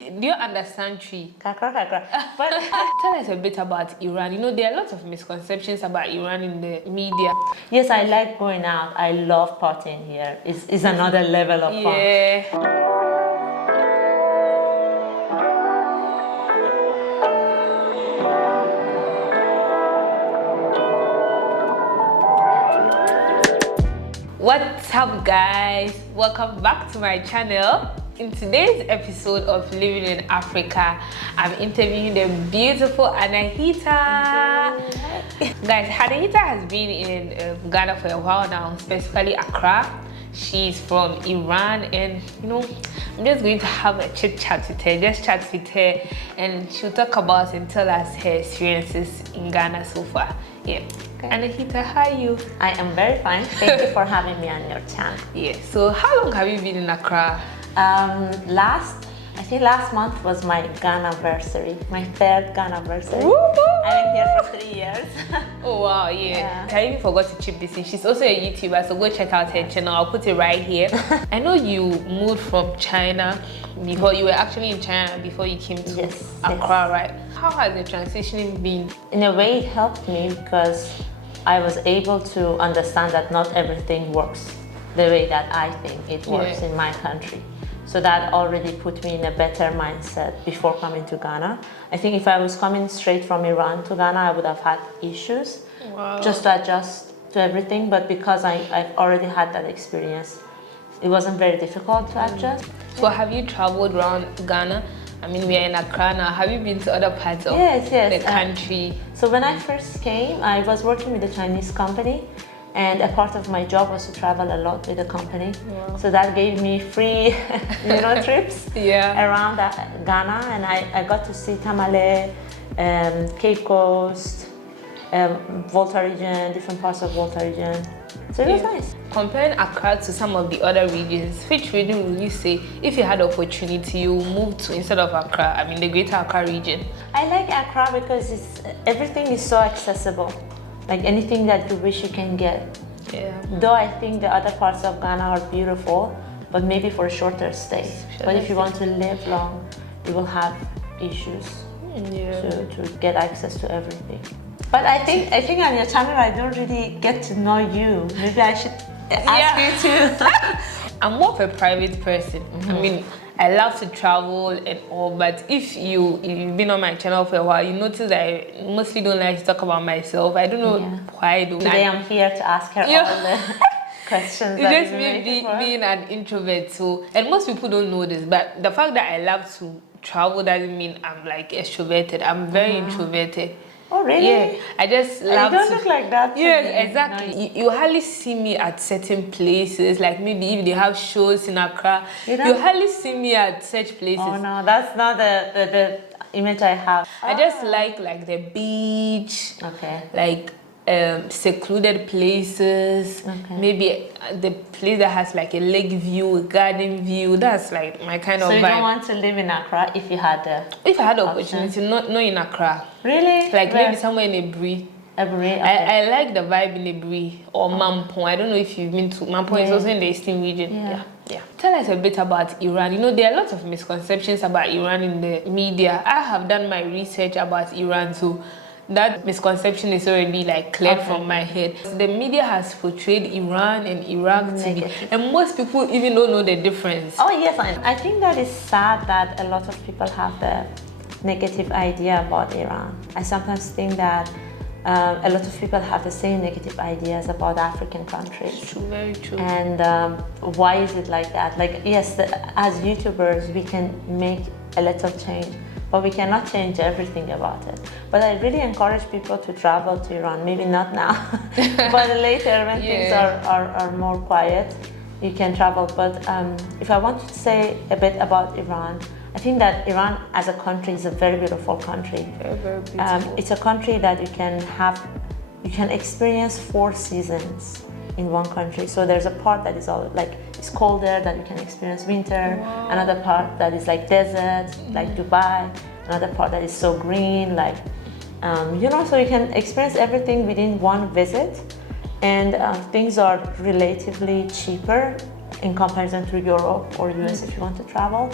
Do you understand tree? Kakra, kakra. But tell us a bit about Iran. You know, there are lots of misconceptions about Iran in the media. Yes, I like going out. I love partying here. It's another level of fun. Yeah. What's up, guys? Welcome back to my channel. In today's episode of Living in Africa, I'm interviewing the beautiful Anahita. Guys, Anahita has been in Ghana for a while now, specifically Accra. She's from Iran, and you know, I'm just going to have a chit chat with her, and she'll talk about and tell us her experiences in Ghana so far. Yeah. Okay. Anahita, how are you? I am very fine. Thank you for having me on your channel. Yeah. So, how long have you been in Accra? I think last month was my Ghana-versary, my third Ghana-versary. Woo-hoo! I've been here for 3 years. Oh wow, yeah. I even forgot to chip this in. She's also a YouTuber, so go check out her channel. I'll put it right here. I know you moved from China before. You were actually in China before you came to Accra, right? How has the transition been? In a way, it helped me because I was able to understand that not everything works the way that I think it works in my country. So that already put me in a better mindset before coming to Ghana. I think if I was coming straight from Iran to Ghana, I would have had issues just to adjust to everything. But because I've already had that experience, it wasn't very difficult to adjust. So have you traveled around Ghana? I mean, we are in Accra now. Have you been to other parts of the country? So when I first came, I was working with a Chinese company. And a part of my job was to travel a lot with the company. Wow. So that gave me free trips around Ghana. And I got to see Tamale, Cape Coast, Volta region, different parts of Volta region. So it was nice. Comparing Accra to some of the other regions, which region would you say, if you had opportunity, you move to instead of Accra? I mean, the greater Accra region. I like Accra because everything is so accessible. Like anything that you wish you can get. Yeah. Though I think the other parts of Ghana are beautiful, but maybe for a shorter stay. But if you want to live long, you will have issues to get access to everything. But I think on your channel I don't really get to know you. Maybe I should ask you to. I'm more of a private person. I mean, I love to travel and all, but if you've been on my channel for a while, you notice that I mostly don't like to talk about myself. I don't know why. Today I'm here to ask her all the questions. It's just me being an introvert, so, and most people don't know this, but the fact that I love to travel doesn't mean I'm like extroverted. I'm very introverted. Oh really? Yeah, I just love. You don't look like that. Yeah, exactly. You hardly see me at certain places. Like maybe if they have shows in Accra, you hardly see me at such places. Oh no, that's not the image I have. I just like the beach. Okay. Like secluded places. Okay. Maybe the place that has like a lake view, a garden view. That's like my kind of vibe. So you don't want to live in Accra if you had the opportunity, not in Accra. Really? Like maybe somewhere in Ebri. Okay. I like the vibe in Ebri or Mampong. I don't know if you've been to Mampong. It's also in the eastern region. Yeah. Tell us a bit about Iran. You know, there are lots of misconceptions about Iran in the media. I have done my research about Iran, so that misconception is already like cleared from my head. The media has portrayed Iran and Iraq to be, and most people even don't know the difference. Oh yes, I think that is sad that a lot of people have the negative idea about Iran. I sometimes think that a lot of people have the same negative ideas about African countries. True, very true. And why is it like that? Like yes, as YouTubers we can make a little change, but we cannot change everything about it. But I really encourage people to travel to Iran, maybe not now, but later when things are more quiet, you can travel. But if I want to say a bit about Iran, I think that Iran as a country is a very beautiful country. Very, very beautiful. It's a country that you can experience 4 seasons in one country. So there's a part that is all like it's colder, that you can experience winter. Wow. Another part that is like desert, like Dubai. Another part that is so green, like so you can experience everything within one visit. And things are relatively cheaper in comparison to Europe or US if you want to travel.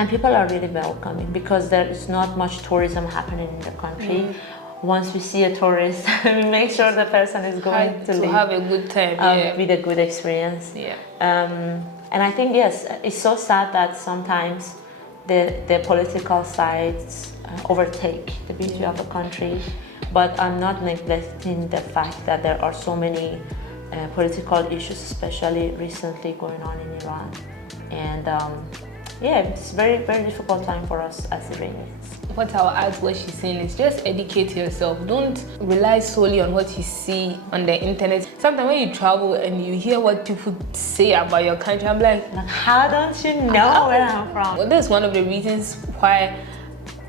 And people are really welcoming because there is not much tourism happening in the country. Once we see a tourist, we make sure the person is going to leave, have a good time, with a good experience. And I think, yes, it's so sad that sometimes the political sides overtake the beauty of a country. But I'm not neglecting the fact that there are so many political issues, especially recently going on in Iran. And it's very, very difficult time for us as Iranians. What I'll add to what she's saying is just educate yourself. Don't rely solely on what you see on the internet. Sometimes when you travel and you hear what people say about your country, I'm like, how don't you know where I'm from? Well, that's one of the reasons why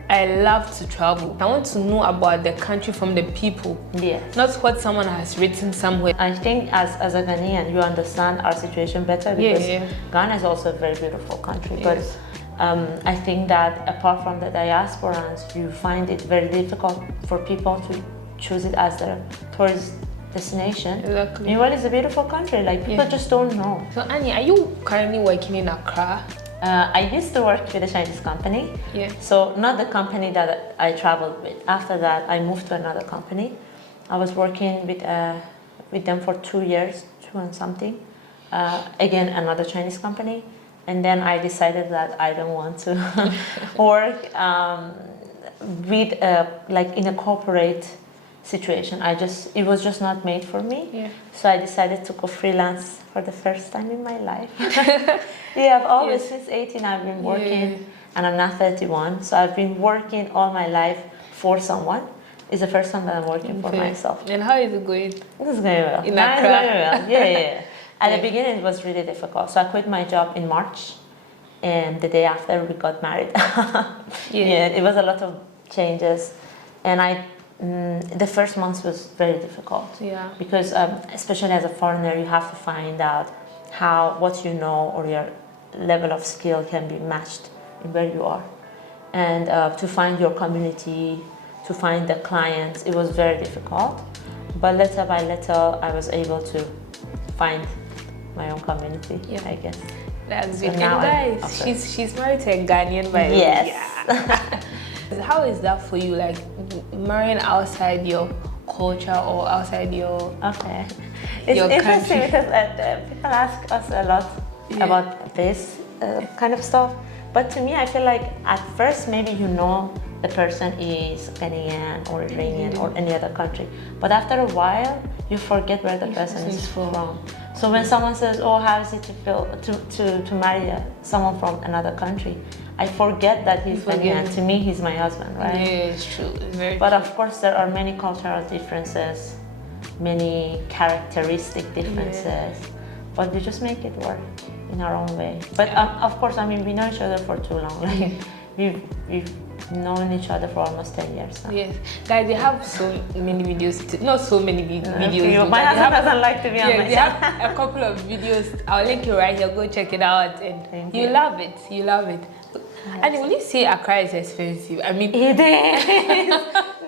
I love to travel. I want to know about the country from the people. Yes. Not what someone has written somewhere. I think as a Ghanaian, you understand our situation better because Ghana is also a very beautiful country. Yes. But I think that apart from the diasporans, you find it very difficult for people to choose it as their tourist destination. Exactly. Meanwhile, it's a beautiful country. Like, people just don't know. So Annie, are you currently working in Accra? I used to work with a Chinese company. So not the company that I traveled with. After that, I moved to another company. I was working with them for 2 years, 2 and something. Again, another Chinese company. And then I decided that I don't want to work with like in a corporate situation. It was just not made for me. So I decided to go freelance for the first time in my life. I've always, since 18, I've been working, and I'm now 31. So I've been working all my life for someone. It's the first time that I'm working for myself. And how is it going? It's going well. In Accra? Yeah. At the beginning, it was really difficult. So I quit my job in March, and the day after, we got married. It was a lot of changes, and the first month was very difficult. Because especially as a foreigner, you have to find out what you know or your level of skill can be matched in where you are, and to find your community, to find the clients. It was very difficult, but little by little, I was able to find my own community, I guess. That's good. And guys, she's married to a Ghanaian, by the way. Yes. How is that for you, like marrying outside your culture or outside your It's your interesting country? because people ask us a lot about this kind of stuff. But to me, I feel like at first maybe you know the person is Ghanaian or Iranian or any other country. But after a while, you forget where the person is from. So when someone says, "Oh, how is it to feel to marry someone from another country?" I forget that he's Ghanaian. To me, he's my husband, right? Yeah, it's true. It's very But true. of course, there are many cultural differences, many characteristic differences. But we just make it work in our own way. But of course, I mean, we know each other for too long. Like we've known each other for almost 10 years now. Yes, guys, they have so many videos. Not so many videos. My husband doesn't like to be on my they have a couple of videos. I'll link you right here. Go check it out, and you love it. You love it. And when you say Accra is expensive, I mean it is.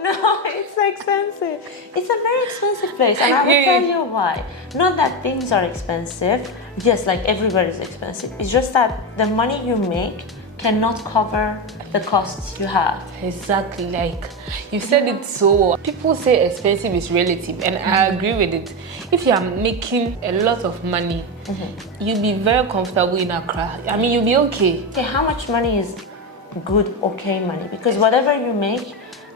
No, it's expensive. It's a very expensive place, and I will tell you why. Not that things are expensive. Yes, like everywhere is expensive. It's just that the money you make cannot cover the costs you have. Exactly, like you said it so well. People say expensive is relative, and I agree with it. If you are making a lot of money, you'll be very comfortable in Accra. I mean, you'll be okay. Okay, how much money is good, okay money? Because whatever you make,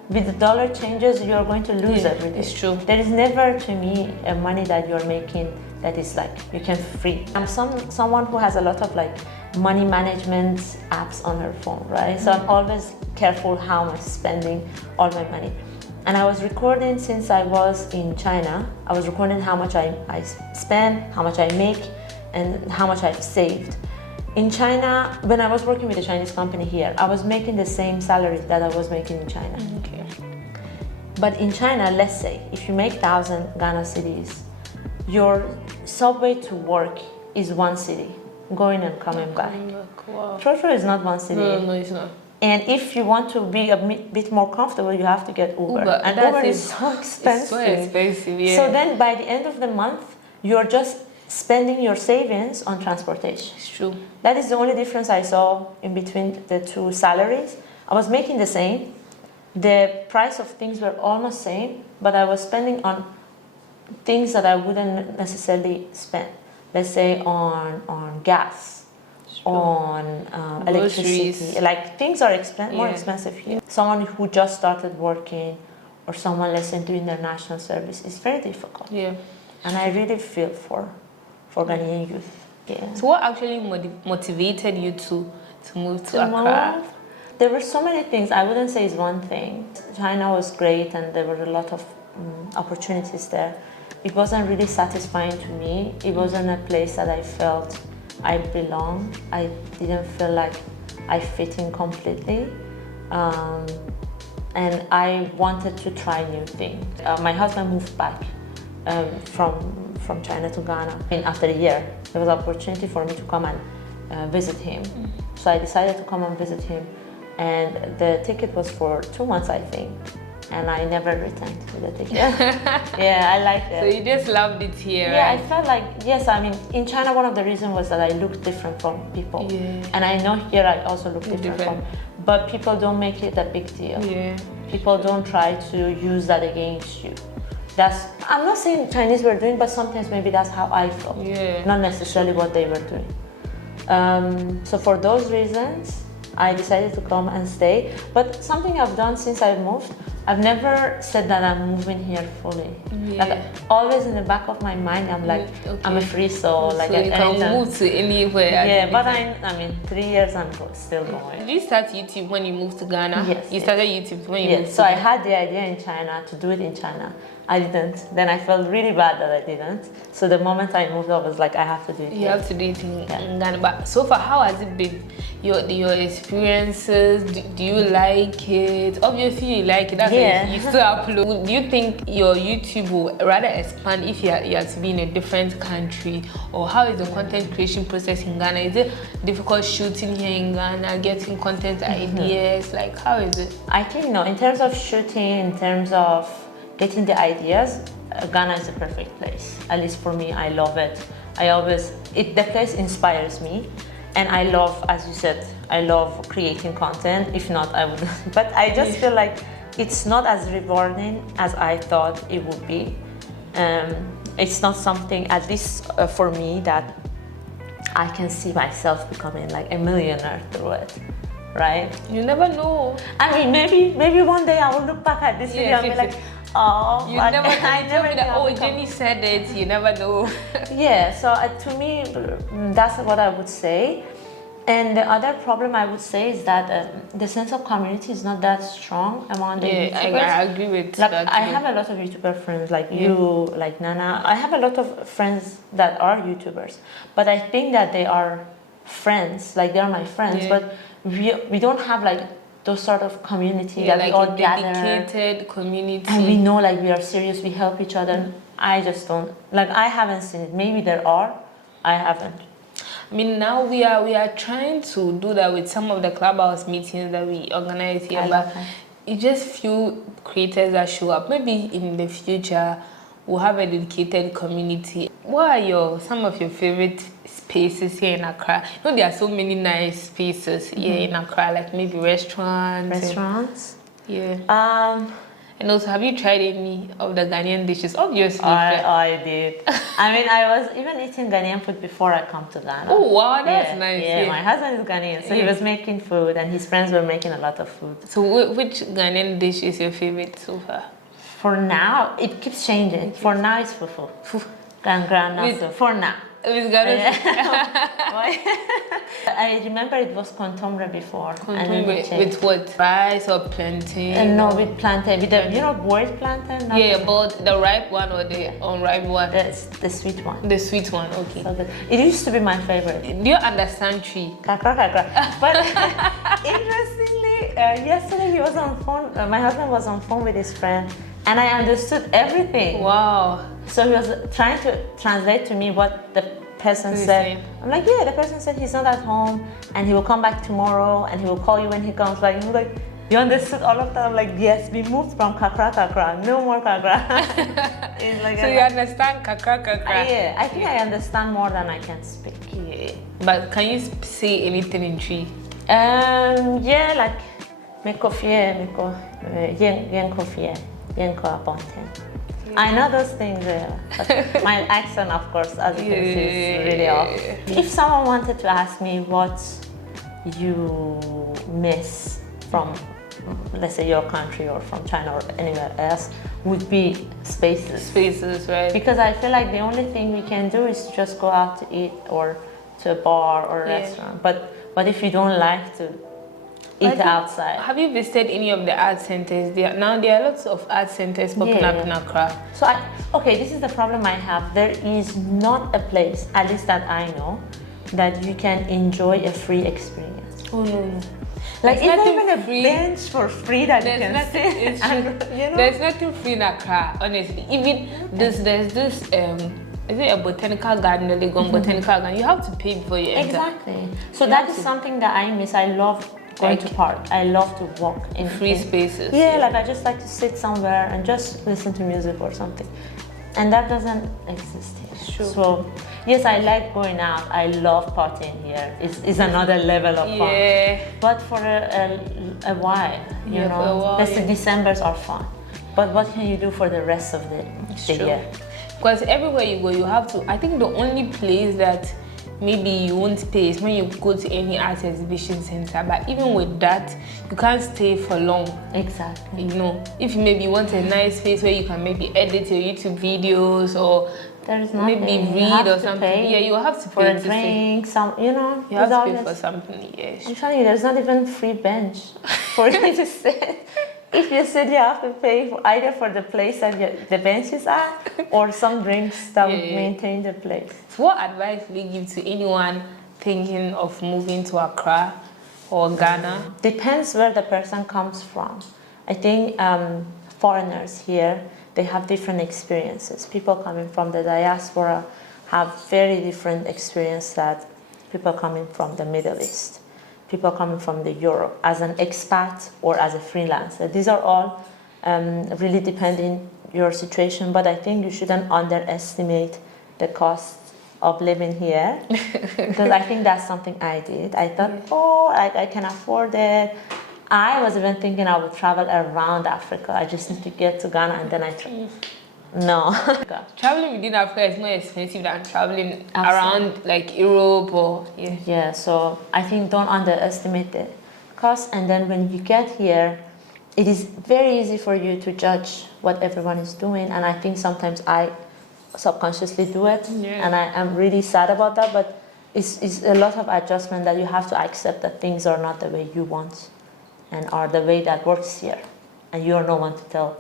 with the dollar changes, you're going to lose everything. It's true. There is never, to me, a money that you're making that is like you can free. I'm someone who has a lot of like money management apps on her phone, right? So I'm always careful how much spending all my money. And I was recording since I was in China. I was recording how much I spend, how much I make, and how much I've saved. In China, when I was working with a Chinese company here, I was making the same salary that I was making in China. Okay. But in China, let's say, if you make 1,000 Ghana cedis, your subway to work is one city, going and coming back. Wow. Trotro is not one city. No, it's not. And if you want to be a bit more comfortable, you have to get Uber. And Uber is so expensive. It's so expensive, yeah. So then by the end of the month, you're just spending your savings on transportation. It's true. That is the only difference I saw in between the two salaries. I was making the same. The price of things were almost same, but I was spending on things that I wouldn't necessarily spend. Let's say on gas, on electricity. Like things are more expensive here. Someone who just started working, or someone, let's say, doing their national service, is very difficult. Yeah. And I really feel for Ghanaian youth. Yeah. So what actually motivated you to move to Accra? There were so many things. I wouldn't say it's one thing. China was great and there were a lot of opportunities there. It wasn't really satisfying to me. It wasn't a place that I felt I belonged. I didn't feel like I fit in completely. And I wanted to try new things. My husband moved back from China to Ghana. And after a year, there was an opportunity for me to come and visit him. So I decided to come and visit him. And the ticket was for 2 months, I think. And I never returned with the ticket. Yeah, I liked it. So you just loved it here, yeah, right? I felt like, yes, I mean, in China, one of the reasons was that I looked different from people. Yeah. And I know here I also look different from, but people don't make it a big deal. Yeah. People don't try to use that against you. I'm not saying Chinese were doing, but sometimes maybe that's how I felt. Yeah. Not necessarily what they were doing. So for those reasons, I decided to come and stay. But something I've done since I moved, I've never said that I'm moving here fully. Yeah. Like always in the back of my mind, I'm like, okay. I'm a free soul. Like so you can move to anywhere. Yeah, but I mean, 3 years I'm still going. Did you start YouTube when you moved to Ghana? Yes. You started YouTube when you moved to So I Ghana? had the idea in China to do it in China. I didn't. Then I felt really bad that I didn't. So the moment I moved, I was like, I have to do it. You have to do it in Ghana. But so far, how has it been? Your experiences? Do you like it? Obviously, you like it. That's why you still upload. Do you think your YouTube will rather expand if you had to be in a different country? Or how is the content creation process in Ghana? Is it difficult shooting here in Ghana, getting content ideas? Like, how is it? I think, no, in terms of shooting, in terms of getting the ideas, Ghana is the perfect place. At least for me, I love it. The place inspires me. And I love, as you said, I love creating content. If not, I wouldn't. But I just feel like it's not as rewarding as I thought it would be. It's not something, at least for me, that I can see myself becoming like a millionaire through it. Right? You never know. I mean, maybe one day I will look back at this video and be like, oh, you never know. Oh, Jenny said it. You never know. Yeah. So to me, that's what I would say. And the other problem I would say is that the sense of community is not that strong among the YouTubers. I agree with like, that. I have a lot of YouTuber friends like you, like Nana. I have a lot of friends that are YouTubers, but I think that they are friends, like they are my friends, but we don't have like those sort of community that like we all a gather. dedicated community. And we know like we are serious, we help each other. I just don't, like I haven't seen it. Maybe there are, I haven't. I mean, now we are trying to do that with some of the clubhouse meetings that we organize here, but it's just few creators that show up. Maybe in the future we'll have a dedicated community. What are some of your favorite spaces here in Accra? You know, there are so many nice spaces here in Accra, like maybe restaurants. Yeah. And also, have you tried any of the Ghanaian dishes? Obviously. I did. I mean, I was even eating Ghanaian food before I come to Ghana. Oh, wow, that's nice. Yeah, my husband is Ghanaian, so he was making food and his friends were making a lot of food. So which Ghanaian dish is your favorite so far? For now, it keeps changing. For now, it's fufu. For now. With Ghana. I remember it was contomre before. With what? Rice or plantain? No, with plantain. With the, boiled plantain? Yeah, but the ripe one or the unripe one? The sweet one. The sweet one, okay. So it used to be my favorite. Do you understand tree? Kakra. But interestingly, yesterday he was on phone, my husband was on phone with his friend, and I understood everything. Wow. So he was trying to translate to me what the person said. I'm like, yeah, the person said he's not at home and he will come back tomorrow and he will call you when he comes back. And he's like, You understood all of that? I'm like, yes, we moved from Accra, no more Accra. It's like So you understand Accra? Yeah, I think I understand more than I can speak. Yeah. But can you say anything in Tree? Yeah, like yen Ponten. I know those things, but my accent, of course, as you can see, is really off. If someone wanted to ask me what you miss from, let's say, your country or from China or anywhere else, would be spaces. Spaces, right? Because I feel like the only thing we can do is just go out to eat or to a bar or a restaurant. But if you don't like to eat outside. Have you visited any of the art centers? There are lots of art centers popping up in Accra. So this is the problem I have. There is not a place, at least that I know, that you can enjoy a free experience. Oh no. Like, it's not even a bench for free that you can sit. There's nothing free in Accra, honestly. Even there's this is it a botanical garden, the Legon Botanical Garden? You have to pay before you enter. Exactly. So that is something that I miss. I love going to park. I love to walk in free spaces. Yeah, like I just like to sit somewhere and just listen to music or something. And that doesn't exist here. Sure. So yes, I like going out. I love partying here. It's another level of fun. Yeah. But for a while, you know, the Decembers are fun. But what can you do for the rest of the year? Because everywhere you go, you have to. I think the only place that maybe you won't pay is when you go to any art exhibition center. But even with that, you can't stay for long. Exactly. You know, if you maybe want a nice space where you can maybe edit your YouTube videos or maybe read or something. Yeah, you have to pay for a drink. You have to pay for something. Yes. I'm telling you, there's not even free bench for you to sit. If you sit, you have to pay either for the place that the bench is at or some drinks that would maintain the place. So what advice would you give to anyone thinking of moving to Accra or Ghana? Depends where the person comes from. I think foreigners here, they have different experiences. People coming from the diaspora have very different experience that people coming from the Middle East. People coming from the Europe as an expat or as a freelancer. These are all really depending your situation, but I think you shouldn't underestimate the cost of living here because I think that's something I did. I thought, I can afford it. I was even thinking I would travel around Africa. I just need to get to Ghana and then No. Traveling within Africa is more expensive than traveling around like Europe or Yeah, so I think don't underestimate the cost, and then when you get here, it is very easy for you to judge what everyone is doing, and I think sometimes I subconsciously do it, and I am really sad about that, but it's a lot of adjustment that you have to accept that things are not the way you want and are the way that works here, and you're no one to tell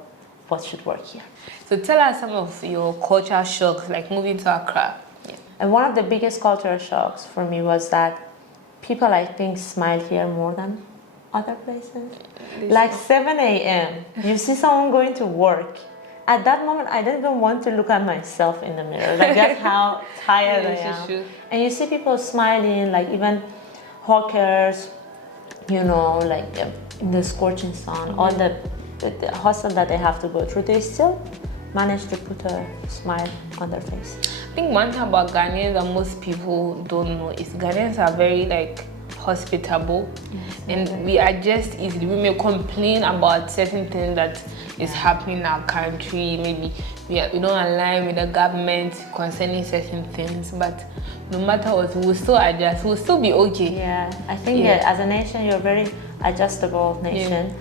what should work here. So tell us some of your culture shocks, like moving to Accra. And one of the biggest cultural shocks for me was that people, I think, smile here more than other places. Like 7 a.m., you see someone going to work. At that moment, I didn't even want to look at myself in the mirror. Like, that's how tired I am. And you see people smiling, like even hawkers, like in the scorching sun, all the hustle that they have to go through, they still manage to put a smile on their face. I think one thing about Ghanaians that most people don't know is Ghanaians are very hospitable, and we are just easily. We may complain about certain things that is happening in our country. Maybe we don't align with the government concerning certain things, but no matter what, we'll still adjust. We'll still be okay. Yeah, I think as a nation, you're a very adjustable nation.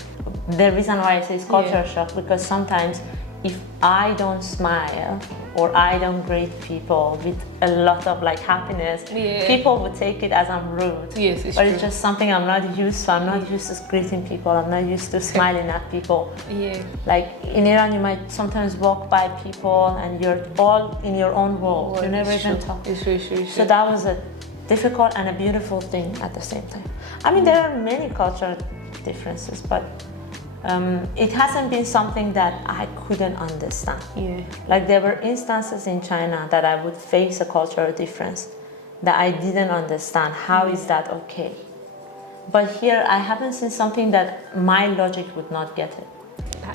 The reason why I say it's cultural shock because sometimes if I don't smile or I don't greet people with a lot of happiness, people would take it as I'm rude. Yes, it's but true. It's just something I'm not used to. I'm not used to greeting people. I'm not used to smiling at people. Like in Iran, you might sometimes walk by people and you're all in your own world. You never even talk. It's true. So that was a difficult and a beautiful thing at the same time. I mean, there are many cultural differences, but it hasn't been something that I couldn't understand. Like there were instances in China that I would face a cultural difference that I didn't understand. How is that okay? But here, I haven't seen something that my logic would not get it.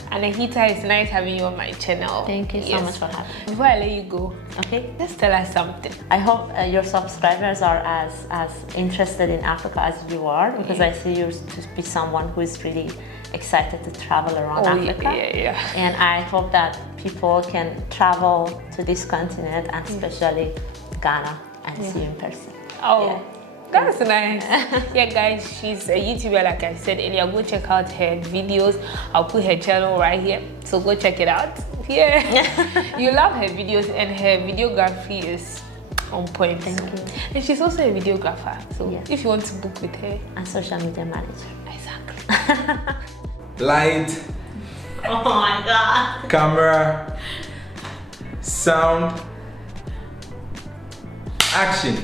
Anahita, it's nice having you on my channel. Thank you so much for having me. Before I let you go, Okay. just tell us something. I hope your subscribers are as interested in Africa as you are, because I see you to be someone who is really excited to travel around Africa. Yeah. And I hope that people can travel to this continent, and especially Ghana, and see you in person. Oh. Yeah. That's nice. Yeah, guys, she's a YouTuber, like I said earlier. Go check out her videos. I'll put her channel right here, so go check it out. Yeah. You love her videos, and her videography is on point. Thank you. And she's also a videographer, so Yes. if you want to book with her. And social media manager. Exactly. Light, Oh my God. camera, sound, action.